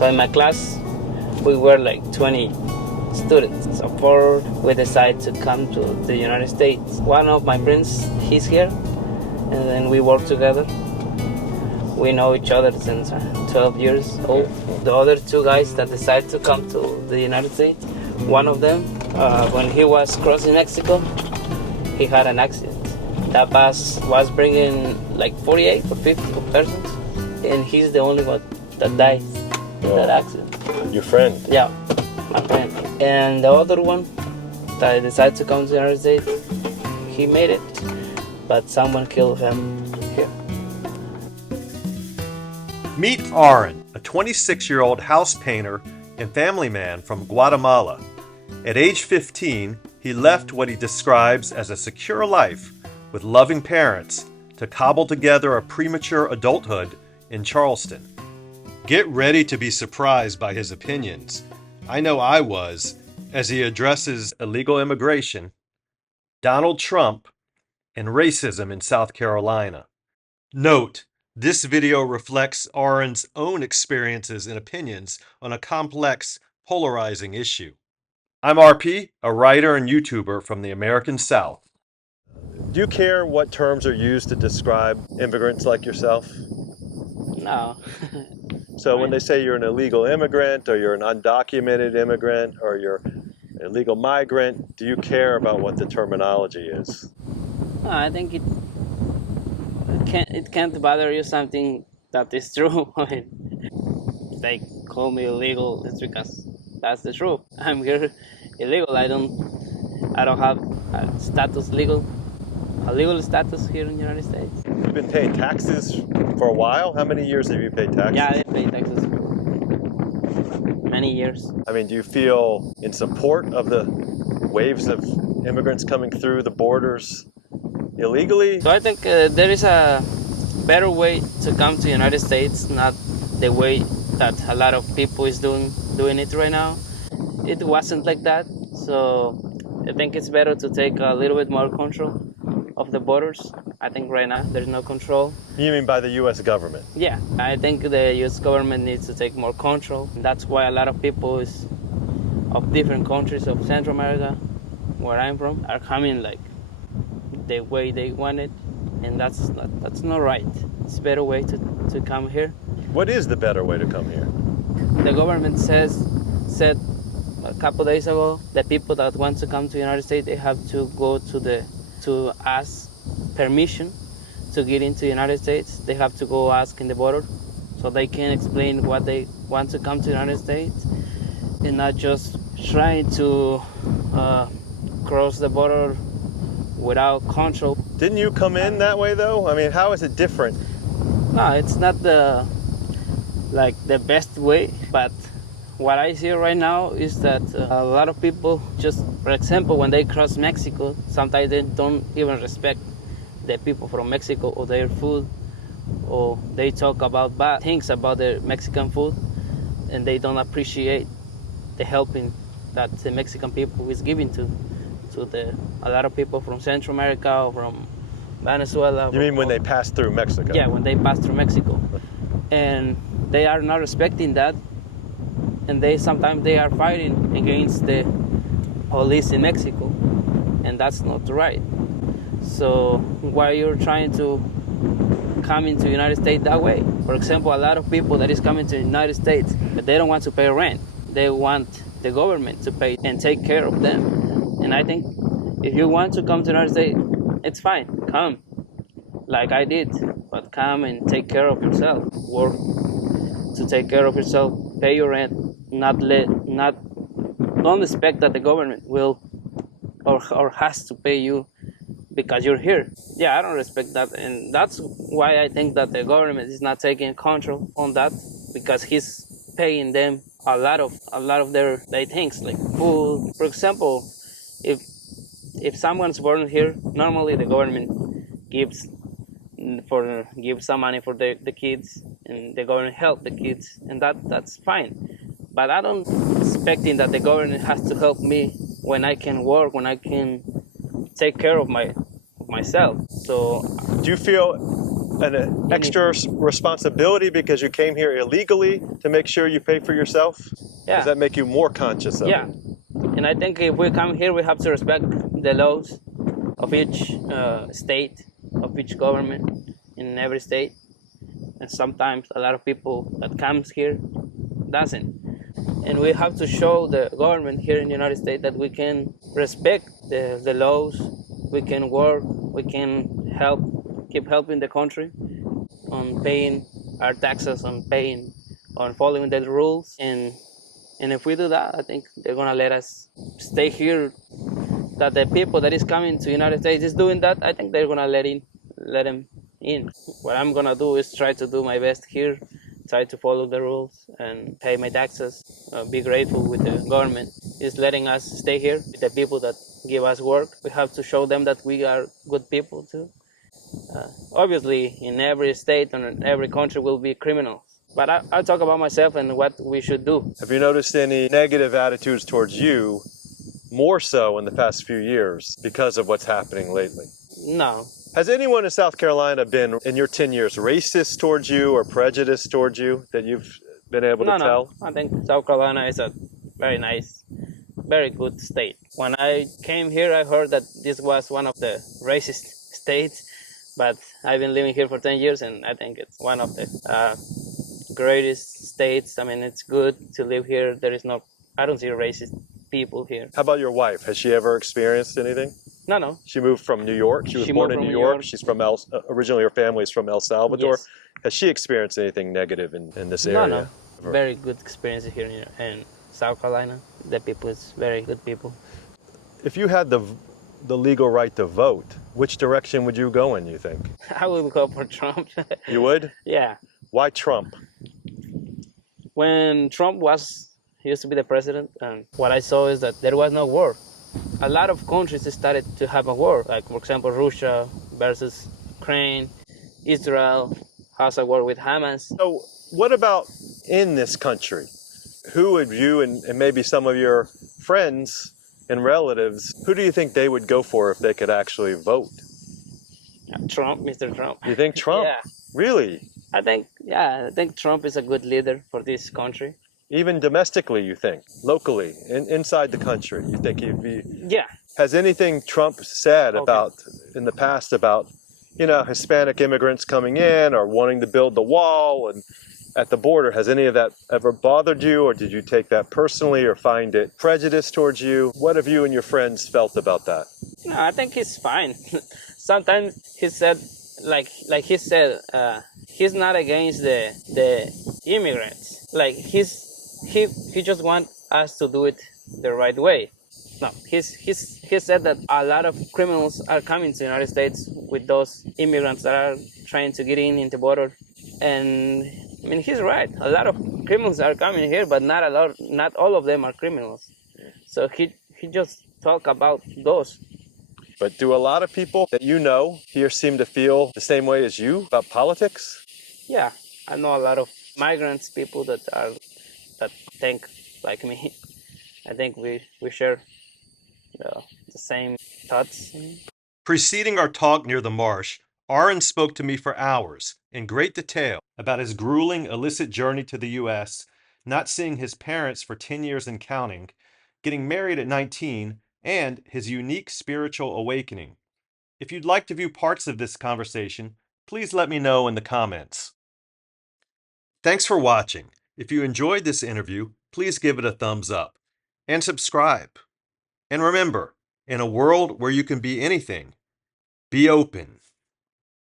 So in my class, we were like 20 students. So before we decided to come to the United States, one of my friends, he's here, and then we work together. We know each other since 12 years old. The other two guys that decided to come to the United States, one of them, when he was crossing Mexico, he had an accident. That bus was bringing like 48 or 50 persons, and he's the only one that died in that accident. Your friend? Yeah, my friend. And the other one that decided to come to the United States, he made it, but someone killed him here. Meet Arin, a 26-year-old house painter and family man from Guatemala. At age 15, he left what he describes as a secure life with loving parents to cobble together a premature adulthood in Charleston. Get ready to be surprised by his opinions. I know I was, as he addresses illegal immigration, Donald Trump, and racism in South Carolina. Note, this video reflects Arin's own experiences and opinions on a complex, polarizing issue. I'm RP, a writer and YouTuber from the American South. Do you care what terms are used to describe immigrants like yourself? No. So when they say you're an illegal immigrant, or you're an undocumented immigrant, or you're an illegal migrant, do you care about what the terminology is? No, I think it can't bother you something that is true. I mean, they call me illegal, it's because that's the truth. I'm here illegal. I don't have a legal status here in the United States. You've been paying taxes for a while? How many years have you paid taxes? Yeah, I pay taxes for many years. I mean, do you feel in support of the waves of immigrants coming through the borders illegally? So I think there is a better way to come to the United States, not the way that a lot of people is doing it right now. It wasn't like that, so I think it's better to take a little bit more control of the borders. I think right now there's no control. You mean by the U.S. government? Yeah, I think the U.S. government needs to take more control. That's why a lot of people of different countries of Central America, where I'm from, are coming like the way they want it, and that's not right. It's a better way to come here. What is the better way to come here? The government said a couple days ago that people that want to come to the United States, they have to go to ask permission to get into the United States. They have to go ask in the border so they can explain what they want to come to the United States, and not just trying to cross the border without control. Didn't you come in that way though? I mean, how is it different? No, it's not the best way, but what I see right now is that a lot of people just, for example, when they cross Mexico, sometimes they don't even respect the people from Mexico or their food, or they talk about bad things about their Mexican food, and they don't appreciate the helping that the Mexican people is giving to a lot of people from Central America or from Venezuela. You mean when they pass through Mexico? Yeah, when they pass through Mexico. And they are not respecting that, and sometimes they are fighting against the police in Mexico, and that's not right. So why you're trying to come into the United States that way? For example, a lot of people that is coming to the United States, but they don't want to pay rent. They want the government to pay and take care of them. And I think if you want to come to the United States, it's fine, come, like I did, but come and take care of yourself. Work to take care of yourself, pay your rent, don't expect that the government will or has to pay you because you're here. Yeah, I don't respect that, and that's why I think that the government is not taking control on that, because he's paying them a lot of their things like food. For example, if someone's born here, normally the government gives some money for the kids, and the government help the kids, and that's fine. But I don't expecting that the government has to help me when I can work, when I can take care of myself. So do you feel an extra responsibility because you came here illegally to make sure you pay for yourself? Yeah. Does that make you more conscious of Yeah. it? And I think if we come here, we have to respect the laws of each state, of each government in every state. And sometimes a lot of people that comes here doesn't. And we have to show the government here in the United States that we can respect the laws, we can work, we can help, keep helping the country on paying our taxes, on following the rules. And if we do that, I think they're gonna let us stay here. That the people that is coming to the United States is doing that, I think they're gonna let them in. What I'm gonna do is try to do my best here, try to follow the rules and pay my taxes, be grateful with the government is letting us stay here with the people that give us work. We have to show them that we are good people too. Obviously, in every state and in every country will be criminals. But I'll talk about myself and what we should do. Have you noticed any negative attitudes towards you more so in the past few years because of what's happening lately? No. Has anyone in South Carolina been, in your 10 years, racist towards you or prejudiced towards you that you've been able to tell? No. I think South Carolina is a very nice, very good state. When I came here, I heard that this was one of the racist states, but I've been living here for 10 years, and I think it's one of the greatest states. I mean, it's good to live here. I don't see racist people here. How about your wife? Has she ever experienced anything? No. She moved from New York. She was born in New York. She's from originally her family is from El Salvador. Yes. Has she experienced anything negative in this area? No. Very good experiences here in South Carolina. The people is very good people. If you had the legal right to vote, which direction would you go in, you think? I would go for Trump. You would? Yeah. Why Trump? When Trump used to be the president, and what I saw is that there was no war. A lot of countries started to have a war, like for example Russia versus Ukraine, Israel has a war with Hamas. So what about in this country? Who would you and maybe some of your friends and relatives, who do you think they would go for if they could actually vote? Trump, Mr. Trump. You think Trump? Yeah. Really? I think Trump is a good leader for this country. Even domestically, you think? Locally, inside the country, you think he'd be? Yeah. Has anything Trump said in the past about, Hispanic immigrants coming in or wanting to build the wall and at the border, has any of that ever bothered you, or did you take that personally or find it prejudiced towards you? What have you and your friends felt about that? No, I think he's fine. Sometimes he said, he's not against the immigrants. Like he just wants us to do it the right way. No, he said that a lot of criminals are coming to the United States with those immigrants that are trying to get in the border, and I mean he's right. A lot of criminals are coming here, but not all of them are criminals. So he just talk about those. But do a lot of people that you know here seem to feel the same way as you about politics? Yeah, I know a lot of migrants, people that think like me. I think we share the same thoughts. Preceding our talk near the marsh, Arin spoke to me for hours in great detail about his grueling illicit journey to the U.S., not seeing his parents for 10 years and counting, getting married at 19, and his unique spiritual awakening. If you'd like to view parts of this conversation, please let me know in the comments. Thanks for watching. If you enjoyed this interview, please give it a thumbs up and subscribe. And remember, in a world where you can be anything, be open.